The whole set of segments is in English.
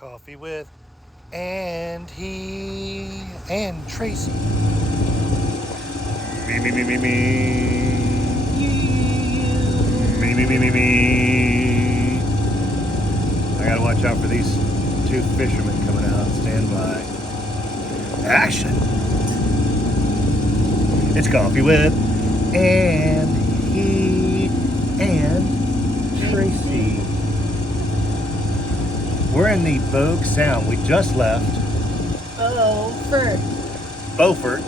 Coffee with Andy and Tracy. Me, me, me, me, me. Me, me, me, me, me. I gotta watch out for these two fishermen coming out. Stand by. Action. It's Coffee with Andy and Tracy. We're in the Beaufort Sound. We just left Beaufort.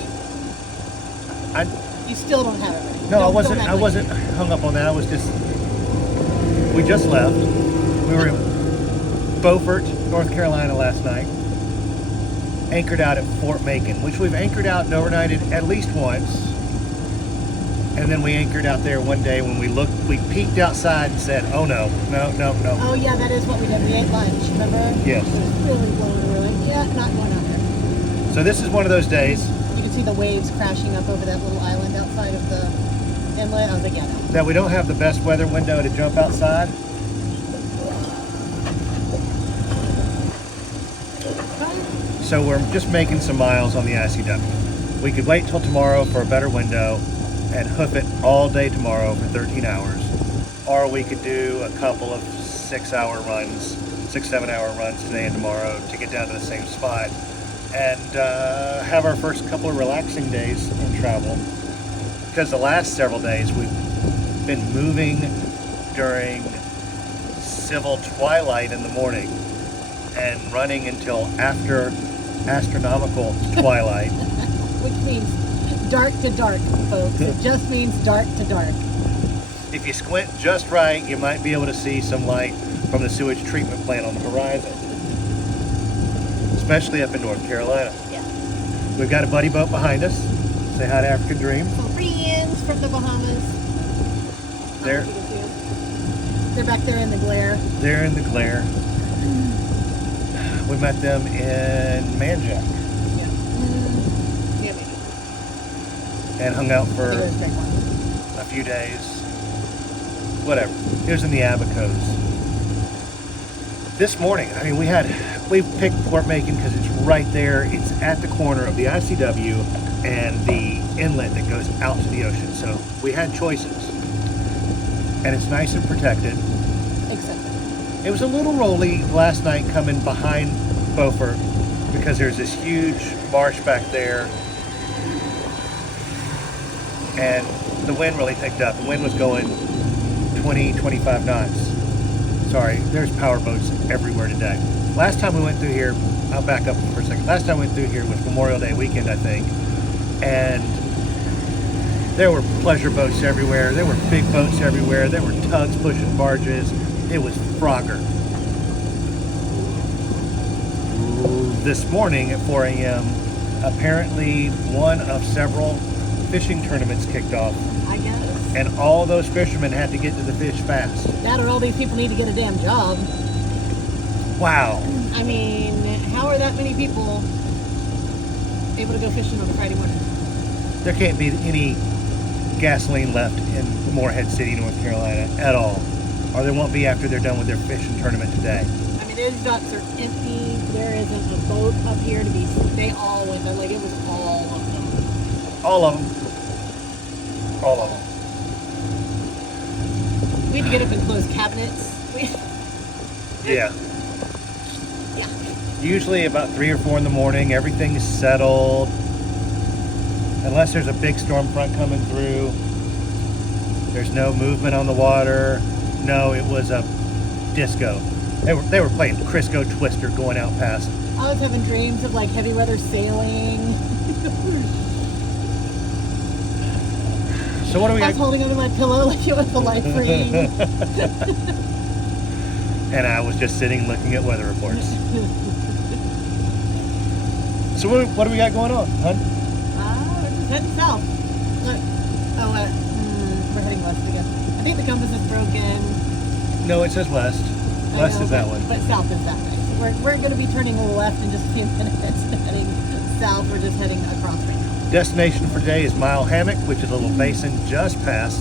You still don't have it right. No, I wasn't hung up on that. We just left. We were in Beaufort, North Carolina last night. Anchored out at Fort Macon, which we've anchored out and overnighted at least once. And then we anchored out there one day when we peeked outside and said, oh no. Oh yeah, that is what we did. We ate lunch, remember? Yes. It was really blowing away. Yeah, not going out there. So this is one of those days. You can see the waves crashing up over that little island outside of the inlet. I was like, yeah, no. That we don't have the best weather window to jump outside. So we're just making some miles on the ICW. We could wait till tomorrow for a better window and hoof it all day tomorrow for 13 hours. Or we could do a couple of 7 hour runs today and tomorrow to get down to the same spot and have our first couple of relaxing days in travel. Because the last several days we've been moving during civil twilight in the morning and running until after astronomical twilight. Which means dark to dark, folks. It just means dark to dark. If you squint just right, you might be able to see some light from the sewage treatment plant on the horizon. Especially up in North Carolina. Yeah. We've got a buddy boat behind us. Say hi to African Dream. Friends from the Bahamas. They're back there in the glare. They're in the glare. We met them in Manjack. Yeah. Yeah, maybe. And hung out for a few days. Whatever. It was in the Abacos. This morning, I mean, we picked Fort Macon because it's right there. It's at the corner of the ICW and the inlet that goes out to the ocean. So we had choices. And it's nice and protected. Except it was a little rolly last night coming behind Beaufort because there's this huge marsh back there. And the wind really picked up. The wind was going 20, 25 knots. Sorry, there's power boats everywhere today. Last time we went through here, I'll back up for a second. Last time we went through here was Memorial Day weekend, I think. And there were pleasure boats everywhere. There were big boats everywhere. There were tugs pushing barges. It was Frogger. This morning at 4 a.m., apparently one of several fishing tournaments kicked off. I guess. And all those fishermen had to get to the fish fast. That or all these people need to get a damn job. Wow. I mean, how are that many people able to go fishing on a Friday morning? There can't be any gasoline left in Morehead City, North Carolina at all. Or there won't be after they're done with their fishing tournament today. I mean, those docks are empty. There isn't a boat up here to be. They all went there. Like, it was all of them. All of them. All of them. We had to get up and close cabinets. Yeah. Yeah. Usually about 3 or 4 in the morning, everything's settled. Unless there's a big storm front coming through. There's no movement on the water. No, it was a disco. They were playing Crisco Twister going out past. I was having dreams of like heavy weather sailing. So what do we? I was holding onto my pillow like it was the life ring. And I was just sitting looking at weather reports. So what do we got going on, hun? We're just heading south. Look. Oh, we're heading west again. I think the compass is broken. No, it says west. West is that way. But south is that way. So we're going to be turning left in just a few minutes and heading south. We're just heading across right now. Destination for today is Mile Hammock, which is a little basin just past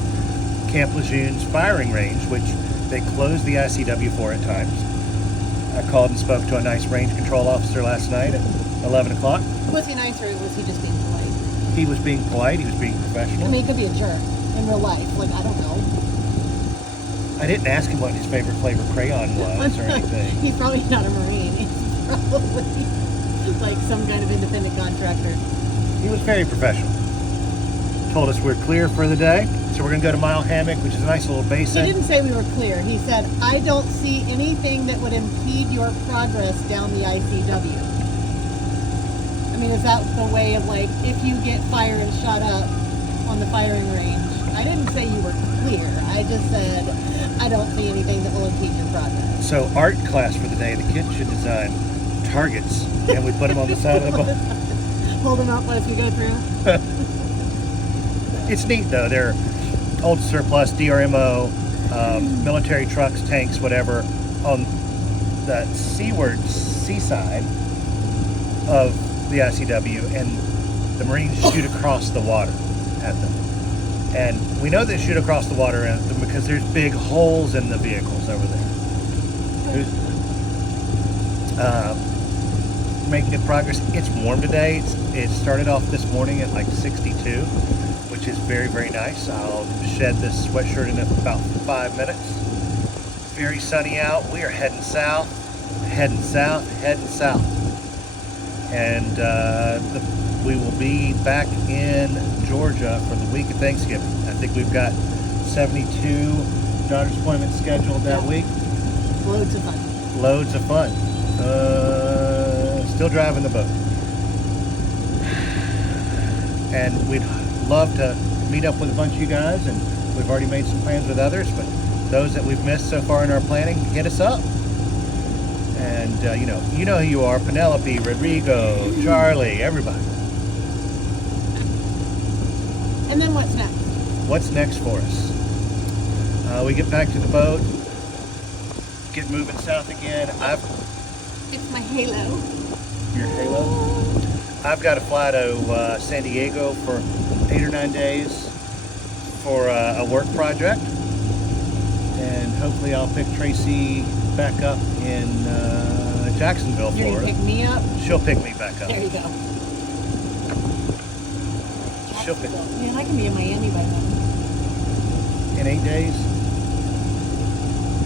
Camp Lejeune's firing range, which they close the ICW for at times. I called and spoke to a nice range control officer last night at 11 o'clock. Was he nice or was he just being polite? He was being polite. He was being professional. I mean, he could be a jerk in real life. Like, I don't know. I didn't ask him what his favorite flavor crayon was or anything. He's probably not a Marine. He's probably like some kind of independent contractor. He was very professional. Told us we're clear for the day, so we're going to go to Mile Hammock, which is a nice little basin. He didn't say we were clear. He said, I don't see anything that would impede your progress down the ICW. I mean, is that the way of like, if you get fired and shot up on the firing range? I didn't say you were clear. I just said, I don't see anything that will impede your progress. So art class for the day, the kids should design targets, and we put them on the side of the boat. Hold them up as we go through. It's neat though. They're old surplus DRMO, military trucks, tanks, whatever, on the seaside of the ICW, and the Marines shoot across the water at them. And we know they shoot across the water at them because there's big holes in the vehicles over there. Making good progress. It's warm today. It started off this morning at like 62, which is very, very nice. I'll shed this sweatshirt in about 5 minutes. Very sunny out. We are heading south, heading south, heading south. And we will be back in Georgia for the week of Thanksgiving. I think we've got 72 daughter's appointments scheduled that week. Loads of fun. Loads of fun. Still driving the boat. And we'd love to meet up with a bunch of you guys, and we've already made some plans with others, but those that we've missed so far in our planning, hit us up. And you know who you are: Penelope, Rodrigo, Charlie, everybody. And then what's next? What's next for us? We get back to the boat, get moving south again. It's my halo. Your halo? I've got to fly to San Diego for 8 or 9 days for a work project, and hopefully I'll pick Tracy back up in Jacksonville You're for gonna her. pick me up? She'll pick me back up. There you go. She'll pick Man, I can be in Miami by then. in 8 days.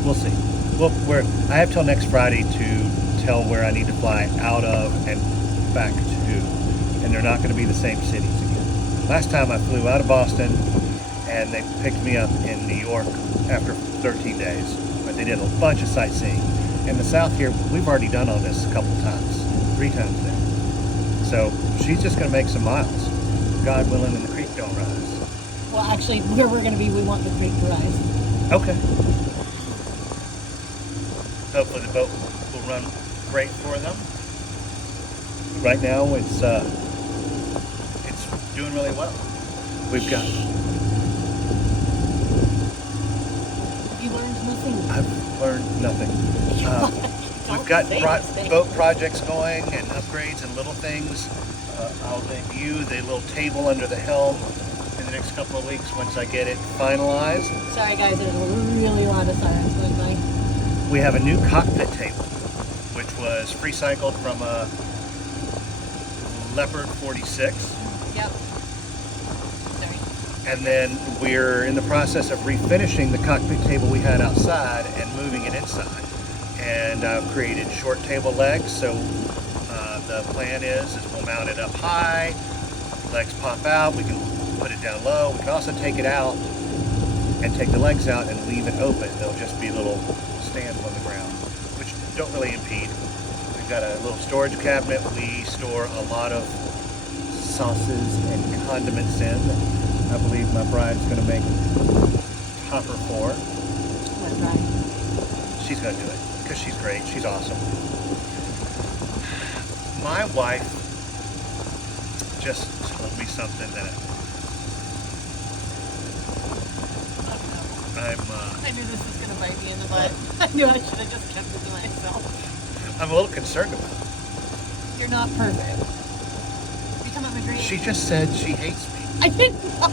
We'll see. Well, I have till next Friday to tell where I need to fly out of and back to, and they're not going to be the same cities again. Last time I flew out of Boston, and they picked me up in New York after 13 days. But they did a bunch of sightseeing. In the south here, we've already done all this a couple times, 3 times now. So she's just going to make some miles, God willing, and the creek don't rise. Well, actually, where we're going to be, we want the creek to rise. Okay. Hopefully the boat will run great for them. Right now it's doing really well. We've got. You learned nothing. I've learned nothing. We've got boat projects going and upgrades and little things. I'll debut the little table under the helm in the next couple of weeks once I get it finalized. Sorry guys, there's a really lot of sirens going by. We have a new cockpit table, which was recycled from a Leopard 46. Yep. Sorry. And then we're in the process of refinishing the cockpit table we had outside and moving it inside. And I've created short table legs, so the plan is we'll mount it up high, legs pop out, we can put it down low. We can also take it out and take the legs out and leave it open. They'll just be little stands on the ground, which don't really impede. We've got a little storage cabinet we store a lot of sauces and condiments in. I believe my bride's going to make topper for. What bride? She's going to do it because she's great. She's awesome. My wife just told me something that I knew this was going to bite me in the butt. I knew I should have just kept it to myself. I'm a little concerned about. You're not perfect. You come up my dream. She just said she hates me. I did not.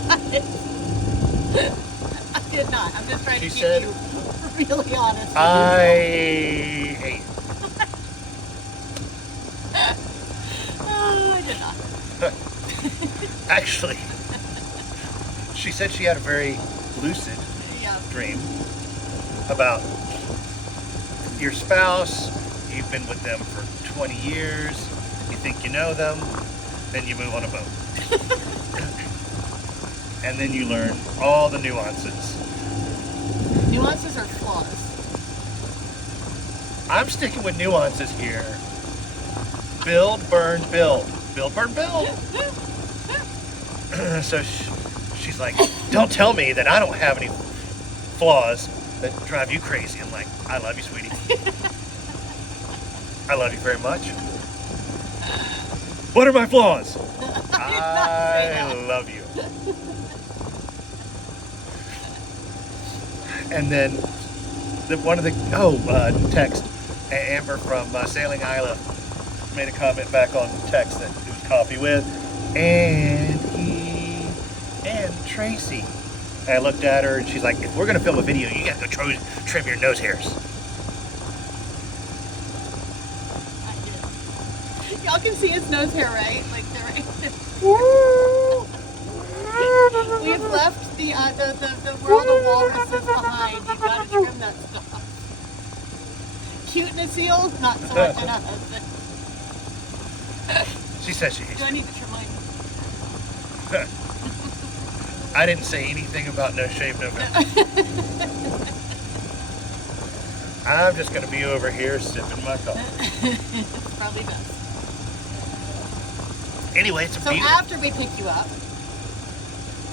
I did not. I'm just trying She to keep said, you really honest with I yourself. hate you. said she had a very lucid Yeah. dream about your spouse. You've been with them for 20 years. You think you know them. Then you move on a boat. And then you learn all the nuances. Nuances are flaws. I'm sticking with nuances here. Build, burn, build. Build, burn, build. So she's like, don't tell me that I don't have any flaws that drive you crazy. I'm like, I love you, sweetie. I love you very much. What are my flaws? I love you. And then text. Amber from Sailing Isla made a comment back on text that it was coffee with Andy and Tracy. And I looked at her and she's like, if we're gonna film a video, you gotta go trim your nose hairs. I did. Y'all can see his nose hair, right? Like they're right. We've left the world of walruses behind. You gotta trim that stuff. Cuteness seal, not so much in a husband. She said she Do hates I me. need to trim mine? I didn't say anything about no shave November. I'm just gonna be over here sipping my coffee. Probably best. Anyway, it's a So beautiful. after we pick you up,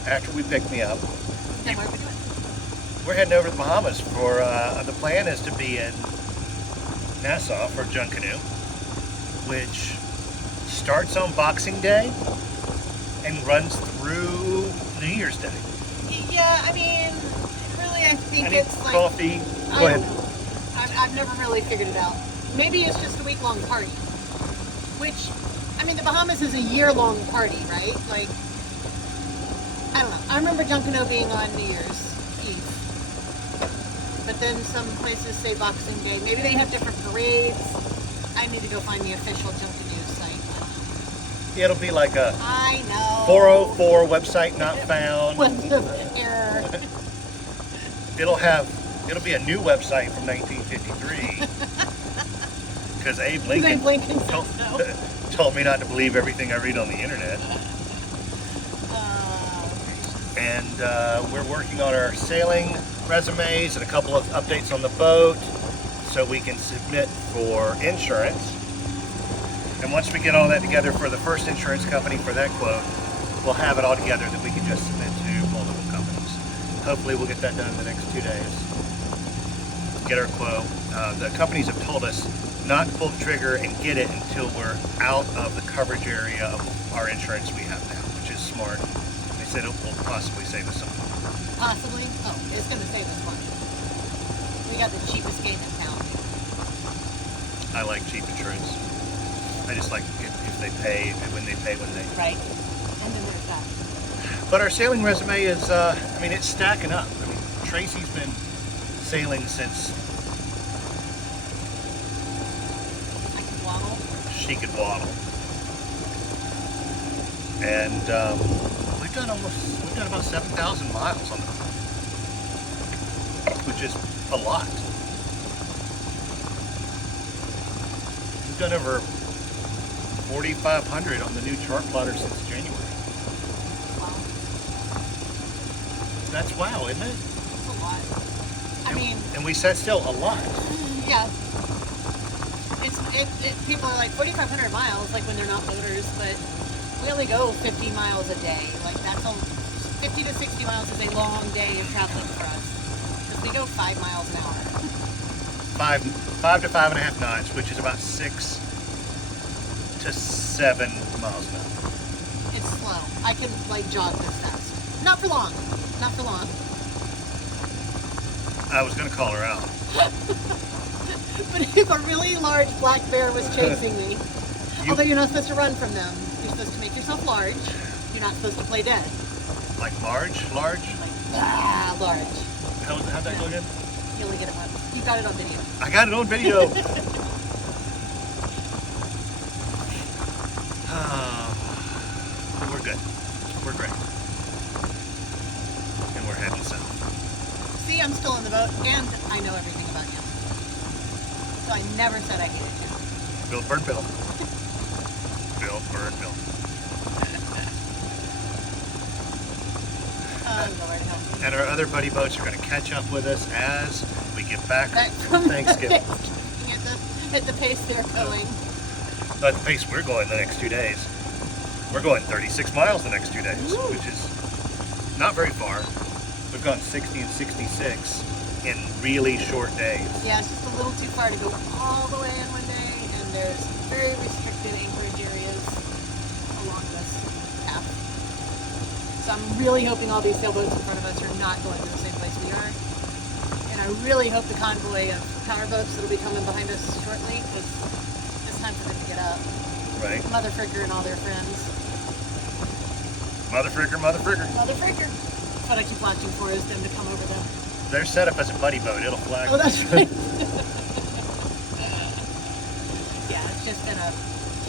After we pick me up, then where are we doing? we're heading over to the Bahamas for, the plan is to be in Nassau for Junkanoo, which starts on Boxing Day and runs through New Year's Day. Yeah, I mean, really, I think I need it's like coffee. I Go don't ahead. know. I've never really figured it out. Maybe it's just a week-long party, which, I mean, the Bahamas is a year-long party, right? Like, I don't know. I remember Junkanoo being on New Year's Eve, but then some places say Boxing Day. Maybe they have different parades. I need to go find the official Junkanoo site. It'll be like a I know. 404 website not found. Error. It'll be a new website from 1953. Because Abe Lincoln Lincoln told, said so. told me not to believe everything I read on the internet. And we're working on our sailing resumes and a couple of updates on the boat so we can submit for insurance. And once we get all that together for the first insurance company for that quote, we'll have it all together that we can just submit to multiple companies. Hopefully we'll get that done in the next 2 days. Get our quote. The companies have told us not to pull the trigger and get it until we're out of the coverage area of our insurance we have now, which is smart. They said it will possibly save us some. Possibly. Oh, it's going to save us money. We got the cheapest game in town. I like cheap insurance. I just like if they pay, when they pay, when they. Right. And then there's that. But our sailing resume is, it's stacking up. I mean, Tracy's been sailing since I can waddle. she could waddle. And we've done about 7,000 miles on the boat, which is a lot. We've done over 4,500 on the new chart plotter since January. Wow. That's wow, isn't it? That's a lot. I mean, And we sat still a lot. yeah. People are like 4,500 miles, like when they're not boaters, but we only go 50 miles a day. Like that's 50 to 60 miles is a long day of traveling for us. Because we go 5 miles an hour. 5 to 5.5 knots, which is about 6 to 7 miles an hour. It's slow. I can like jog this fast. Not for long. Not for long. I was going to call her out. But if a really large black bear was chasing me, although you're not supposed to run from them, you're supposed to make yourself large. You're not supposed to play dead. Like large? Like, large. How'd that go again? You only get it once. You got it on video. I got it on video. We're good. We're great. And I know everything about you. So I never said I hated you. Bill, burn Bill. Bill, burn Bill. Oh, Lord help me. And our other buddy boats are going to catch up with us as we get back From from Thanksgiving. at the pace they're going. But the pace we're going the next 2 days. We're going 36 miles the next 2 days, Woo. which is not very far. We've gone 60 and 66 in really short days. Yeah, it's just a little too far to go all the way in one day, and there's very restricted anchorage areas along this path. So I'm really hoping all these sailboats in front of us are not going to the same place we are. And I really hope the convoy of powerboats that'll be coming behind us shortly, because it's time for them to get up. Right? Mother Fricker and all their friends. Mother fricker, mother fricker. Mother Fricker. That's what I keep watching for, is them to come over them. They're set up as a buddy boat. It'll flag. Oh, that's right. Yeah, it's just been a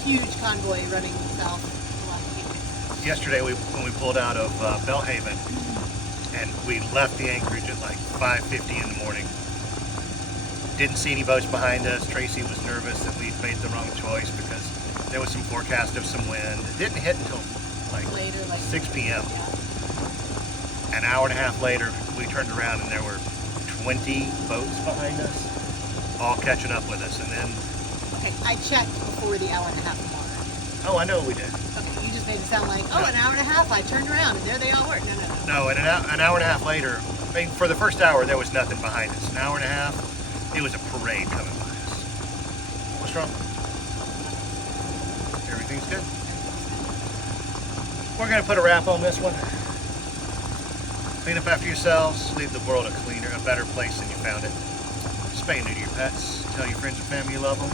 huge convoy running south the last few weeks. Yesterday, when we pulled out of Belhaven, and we left the anchorage at like 5:50 in the morning. Didn't see any boats behind us. Tracy was nervous that we'd made the wrong choice because there was some forecast of some wind. It didn't hit until like Later, like 6 p.m. Yeah. An hour and a half later, we turned around and there were 20 boats behind us, all catching up with us. And then, Okay, I checked before the hour and a half mark. oh, I know we did. Okay, you just made it sound like, oh, an hour and a half, I turned around and there they all were. No, no, no. No, and an hour and a half later, I mean, for the first hour, there was nothing behind us. An hour and a half, it was a parade coming by us. What's wrong? Everything's good. We're going to put a wrap on this one. Clean up after yourselves. Leave the world a cleaner, a better place than you found it. Spay and neuter your pets. Tell your friends and family you love them.